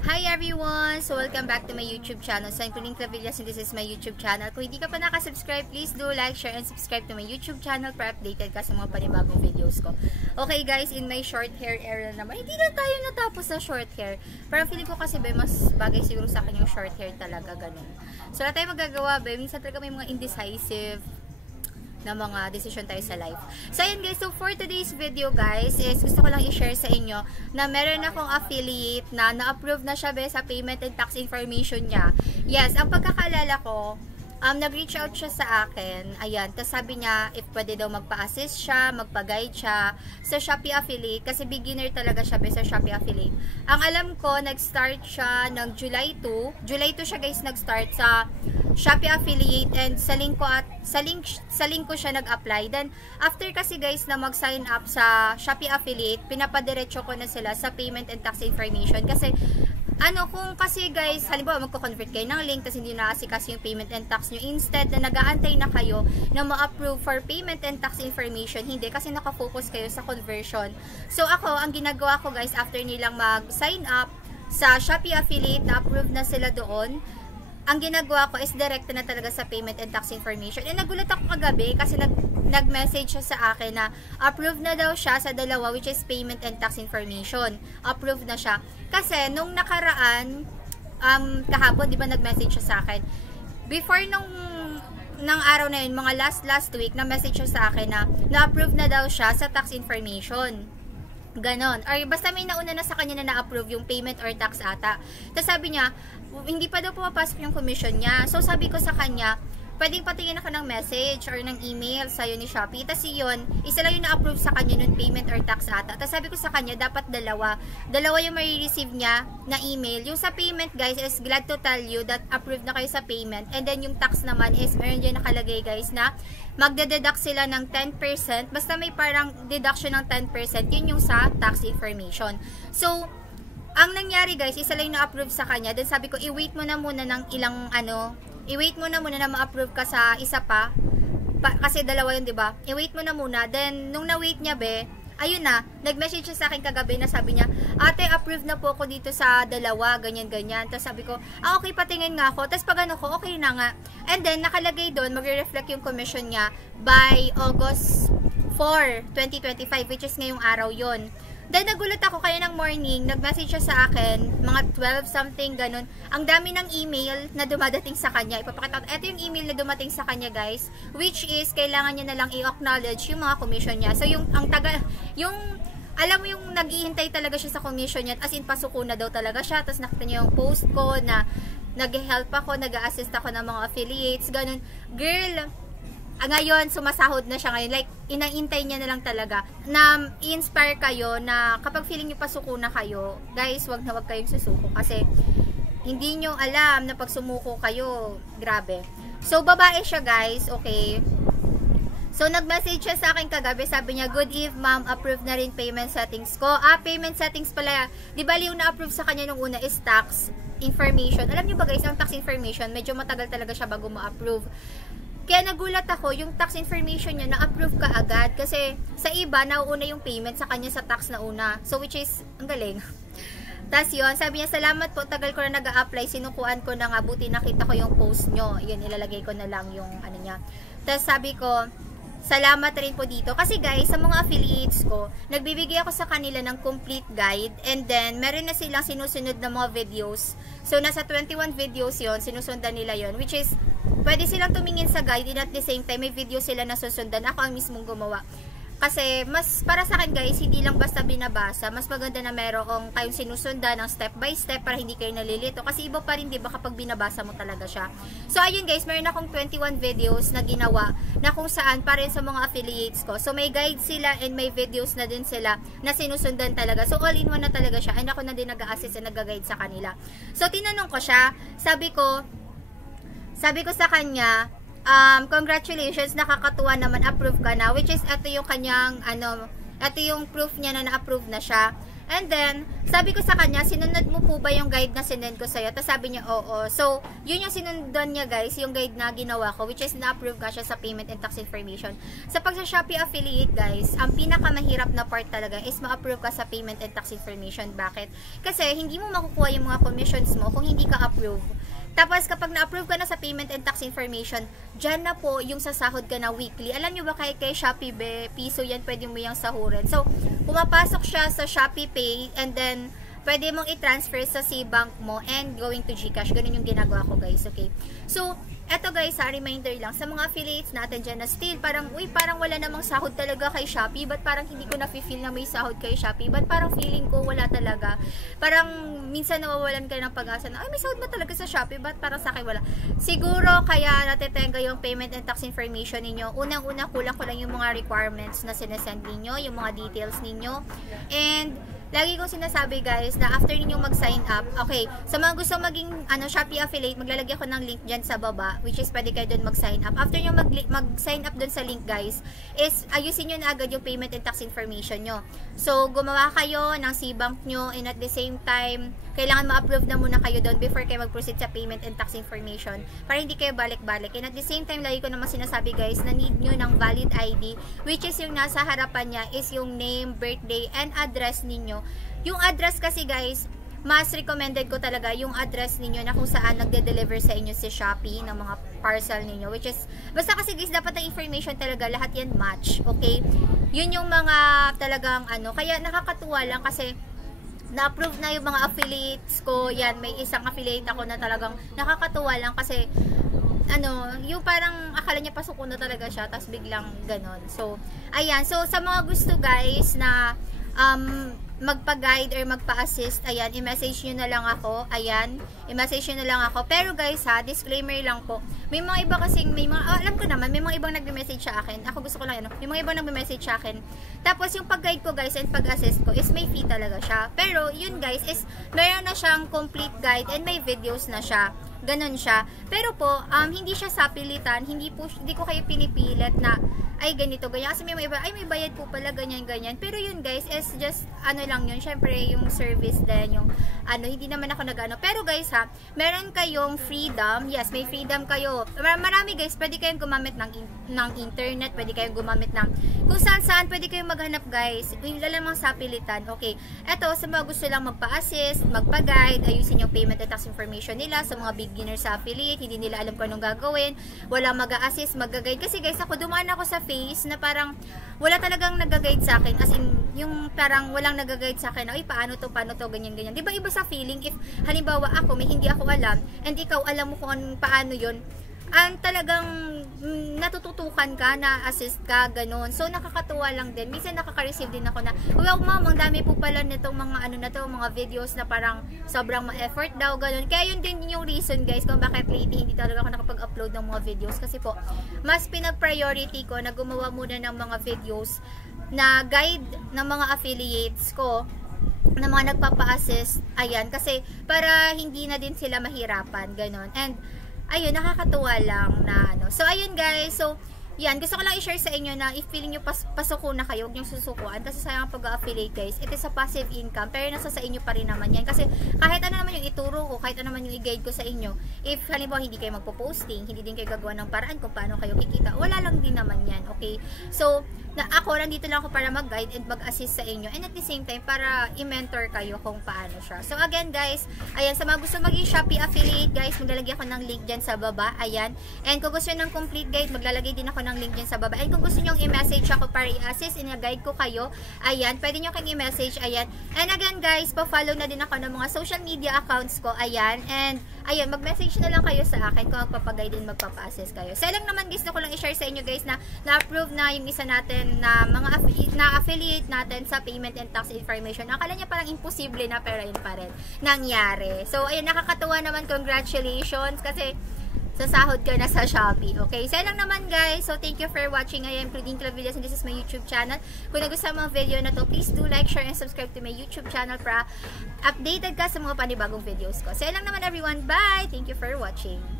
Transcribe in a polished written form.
Hi everyone! So welcome back to my YouTube channel. So I'm Kuning Clavillas and this is my YouTube channel. Kung hindi ka pa nakasubscribe, please do like, share, and subscribe to my YouTube channel para updated ka sa mga panibagong videos ko. Okay guys, in my short hair era naman, hindi na tayo natapos sa short hair. Pero feeling ko kasi mas bagay siguro sa akin yung short hair talaga, ganun. So wala tayo magagawa, minsan talaga may mga indecisive na mga decision tayo sa life. So ayan guys, so for today's video guys, is gusto ko lang i-share sa inyo na meron akong affiliate na na-approve na siya sa payment and tax information niya. Yes, ang pagkakaalala ko, nag-reach out siya sa akin, ayan, tapos sabi niya if pwede daw magpa-assist siya, magpa-guide siya sa Shopee affiliate, kasi beginner talaga siya sa Shopee affiliate. Ang alam ko, nag-start siya ng July 2 siya guys nag-start sa Shopee affiliate, and sa link ko siya nag-apply. Then after kasi guys na mag-sign up sa Shopee affiliate, pinapadiretso ko na sila sa payment and tax information, kasi kung kasi guys, halimbawa magko-convert kayo ng link tapos hindi na kasi yung payment and tax nyo, instead na nag-aantay na kayo na ma-approve for payment and tax information, hindi, kasi nakafocus kayo sa conversion. So ako, ang ginagawa ko guys, after nilang mag-sign up sa Shopee affiliate, na-approve na sila doon, ang ginagawa ko is direct na talaga sa payment and tax information. And nagulat ako kagabi kasi nag-message siya sa akin na approve na daw siya sa dalawa, which is payment and tax information. Approve na siya. Kasi nung nakaraan, kahapon, di ba nag-message siya sa akin? Before ng araw na yun, mga last week, na-message siya sa akin na na-approve na daw siya sa tax information. Ganon. Or basta may nauna na sa kanya na na-approve yung payment or tax ata. Tapos sabi niya, hindi pa daw pumapasok yung commission niya. So sabi ko sa kanya, pwedeng patingin ako ng message or ng email sa'yo ni Shopee. Tapos yun, isa lang yung na-approve sa kanya nun, payment or tax ata. Tapos sabi ko sa kanya, dapat dalawa yung marireceive niya na email. Yung sa payment guys is glad to tell you that approved na kayo sa payment. And then yung tax naman is meron dyan nakalagay guys na magde-deduct sila ng 10%. Basta may parang deduction ng 10%. Yun yung sa tax information. So, ang nangyari guys, isa lang na-approve sa kanya. Then sabi ko, i-wait mo na muna ng ilang i-wait mo na muna na ma-approve ka sa isa pa, kasi dalawa yun, diba? I-wait mo na muna. Then, nung na-wait niya, ayun na, nag-message siya sa akin kagabi na sabi niya, ate, approve na po ako dito sa dalawa, ganyan-ganyan. Tapos sabi ko, okay, patingin nga ako. Tapos pag ko, okay na nga. And then, nakalagay doon, magre-reflect yung commission niya by August 4, 2025, which is ngayong araw yon. Then, nagulat ako kaya ng morning, nag-message siya sa akin, mga 12 something, ganun. Ang dami ng email na dumadating sa kanya. Ipapakita ko, ito yung email na dumating sa kanya, guys, which is, kailangan niya na lang i-acknowledge yung mga commission niya. So, alam mo yung naghihintay talaga siya sa commission niya, as in, pasuko na daw talaga siya. Tapos, nakita niya yung post ko na nag-help ako, nag-assist ako ng mga affiliates, ganun. Girl, ngayon, sumasahod na siya ngayon. Like, inaintay niya na lang talaga na i-inspire kayo na kapag feeling niyo pasuko na kayo, guys, wag na wag kayong susuko. Kasi, hindi niyo alam na pag sumuko kayo, grabe. So, babae siya, guys. Okay. So, nag-message siya sa akin kagabi. Sabi niya, good eve, ma'am. Approve na rin payment settings ko. Payment settings pala. Di ba yung na-approve sa kanya nung una is tax information. Alam niyo ba, guys, ang tax information, medyo matagal talaga siya bago ma-approve. Kaya nagulat ako, yung tax information niya, na-approve ka agad. Kasi sa iba, nauuna yung payment sa kanya sa tax na una. So, which is, ang galing. Tapos yun, sabi niya, salamat po, tagal ko na nag-a-apply, sinukuan ko na nga, buti nakita ko yung post nyo. Yun, ilalagay ko na lang yung niya. Tapos sabi ko, salamat rin po dito. Kasi guys, sa mga affiliates ko, nagbibigay ako sa kanila ng complete guide. And then, meron na silang sinusunod na mga videos. So, nasa 21 videos yon, sinusundan nila yon, which is, pwede silang tumingin sa guide and at the same time, may video sila na susundan. Ako ang mismong gumawa. Kasi, mas para sa akin guys, hindi lang basta binabasa. Mas maganda na merong kayong sinusundan ng step by step para hindi kayo nalilito. Kasi iba pa rin, diba, kapag binabasa mo talaga siya. So, ayun guys, meron akong 21 videos na ginawa na kung saan pa rin sa mga affiliates ko. So, may guide sila and may videos na din sila na sinusundan talaga. So, all in one na talaga siya. And ako na din nag-a-assist and nag-guide sa kanila. So, tinanong ko siya. Sabi ko sa kanya, congratulations, nakakatuwa naman, approve ka na, which is ito yung kanyang ito yung proof niya na na-approve na siya. And then, sabi ko sa kanya, sinunod mo po ba yung guide na sinend ko sa'yo? Tapos sabi niya, oo. So, yun yung sinundan niya guys, yung guide na ginawa ko, which is na-approve nga siya sa payment and tax information. Sa pag sa Shopee affiliate guys, ang pinakamahirap na part talaga is ma-approve ka sa payment and tax information. Bakit? Kasi hindi mo makukuha yung mga commissions mo kung hindi ka approve. Tapos, kapag na-approve ka na sa payment and tax information, dyan na po yung sasahod ka na weekly. Alam nyo ba kay Shopee, piso yan, pwede mo yung sahurin. So, pumapasok siya sa Shopee Pay, and then, pwede mong i-transfer sa C-Bank mo and going to GCash. Ganun yung ginagawa ko guys, okay? So, eto guys, reminder lang, sa mga affiliates natin dyan na still, parang, uy, parang wala namang sahod talaga kay Shopee, but parang hindi ko na-feel na may sahod kay Shopee, but parang feeling ko wala talaga. Parang, minsan nawawalan kayo ng pag-asa na, ay, may sahod ba talaga sa Shopee, but parang sa akin wala. Siguro, kaya natetenga yung payment and tax information ninyo. Unang-una, kulang ko lang yung mga requirements na sinesend ninyo, yung mga details ninyo, and lagi kong sinasabi guys na after ninyong mag-sign up, okay, sa mga gusto maging Shopee affiliate, maglalagay ako ng link dyan sa baba, which is pwede kayo dun mag-sign up. After nyo mag-sign up dun sa link guys, is ayusin nyo na agad yung payment and tax information nyo. So, gumawa kayo ng C-Bank nyo, and at the same time, kailangan ma-approve na muna kayo doon before kayo mag-proceed sa payment and tax information para hindi kayo balik-balik. And at the same time, lagi ko naman sinasabi guys na need nyo ng valid ID, which is yung nasa harapan niya is yung name, birthday, and address ninyo. Yung address kasi guys, mas recommended ko talaga yung address ninyo na kung saan nagde-deliver sa inyo si Shopee ng mga parcel ninyo, which is, basta kasi guys, dapat ang information talaga, lahat yan match, okay? Yun yung mga talagang kaya nakakatuwa lang kasi na-approve na yung mga affiliates ko. Yan, may isang affiliate ako na talagang nakakatuwa lang kasi yung parang akala niya pasok ko na talaga siya, tapos biglang ganon. So, ayan. So, sa mga gusto guys na magpa-guide or magpa-assist, ayan, i-message nyo na lang ako, ayan, i-message nyo na lang ako. Pero guys ha, disclaimer lang po, may mga iba kasing, alam ko naman, may mga ibang nagme-message sa akin, ako gusto ko lang may mga ibang nagme-message sa akin, tapos yung pag-guide ko guys and pag-assist ko is may fee talaga siya. Pero yun guys is, meron na siyang complete guide and may videos na siya. Ganon siya. Pero po, hindi siya sapilitan, hindi ko kayo pinipilit na, ay ganito, ganyan. Kasi may iba, ay may bayad po pala, ganyan, ganyan. Pero yun guys, is just, lang yun. Syempre, yung service din, yung, hindi naman ako nag-ano. Pero guys ha, meron kayong freedom. Yes, may freedom kayo. Marami guys, pwede kayong gumamit ng internet, pwede kayong gumamit ng, kung saan-saan, pwede kayong maghanap guys. Yung lalamang sapilitan. Okay. Eto, sa mga gusto lang magpa-assist, magpa-guide, ayusin yung payment and tax information nila, sa mga beginners sa affiliate, hindi nila alam kung anong gagawin, wala mag-a-assist, mag-guide. Kasi guys, ako dumaan ako sa face na parang wala talagang nag-guide sa akin, as in yung parang walang nag-guide sa akin, ay paano to, ganyan, ganyan. Diba iba sa feeling if halimbawa ako, may hindi ako alam, and ikaw alam mo kung paano yun, talagang natututukan ka, na-assist ka, ganun. So, nakakatuwa lang din. Minsan nakaka-receive din ako na, wow ma'am, ang dami po pala nitong mga mga videos na parang sobrang ma-effort daw, ganun. Kaya yun din yung reason guys kung bakit lately hindi talaga ako nakapag-upload ng mga videos. Kasi po, mas pinag-priority ko na gumawa muna ng mga videos na guide ng mga affiliates ko na mga nagpapa-assist, ayan, kasi para hindi na din sila mahirapan, ganun. And ayun, nakakatuwa lang na So, ayun guys. So, yan. Gusto ko lang i-share sa inyo na if feeling nyo pasuko na kayo, huwag nyo susukuan. Kasi sayang pag-affiliate guys, it is a passive income. Pero nasa sa inyo pa rin naman yan. Kasi kahit ano naman yung ituro ko, kahit ano naman yung i-guide ko sa inyo, if halimbawa hindi kayo magpo-posting, hindi din kayo gagawa ng paraan kung paano kayo kikita, wala lang din naman yan. Okay? So, ako nandito lang ako para mag-guide and mag-assist sa inyo. And at the same time, para i-mentor kayo kung paano siya. So, again guys, ayan, sa mga gusto maging Shopee affiliate guys, maglalagay ako ng link dyan sa baba. Ayan. And kung gusto nyo ng complete guide, maglalagay din ako ng link dyan sa baba. And kung gusto nyo i-message ako para i-assist, i-guide ko kayo, ayan, pwede nyo kang i-message, ayan. And again guys, pa-follow na din ako ng mga social media accounts ko, ayan. And, ayan, mag-message na lang kayo sa akin kung magpapag-guide and magpapa-assist kayo. So, lang naman guys, ko lang i-share sa inyo guys na na-approve na yung isa natin na mga affiliate natin sa payment and tax information. Akala niya parang imposible na, pero yun pa rin nangyari. So, ayun, nakakatuwa naman. Congratulations kasi sasahod ka na sa Shopee. Okay? So, lang naman guys. So, thank you for watching. I am Claudine Clavillas and this is my YouTube channel. Kung nagustuhan mo ang video na to, please do like, share, and subscribe to my YouTube channel para updated ka sa mga panibagong videos ko. So, lang naman everyone. Bye! Thank you for watching.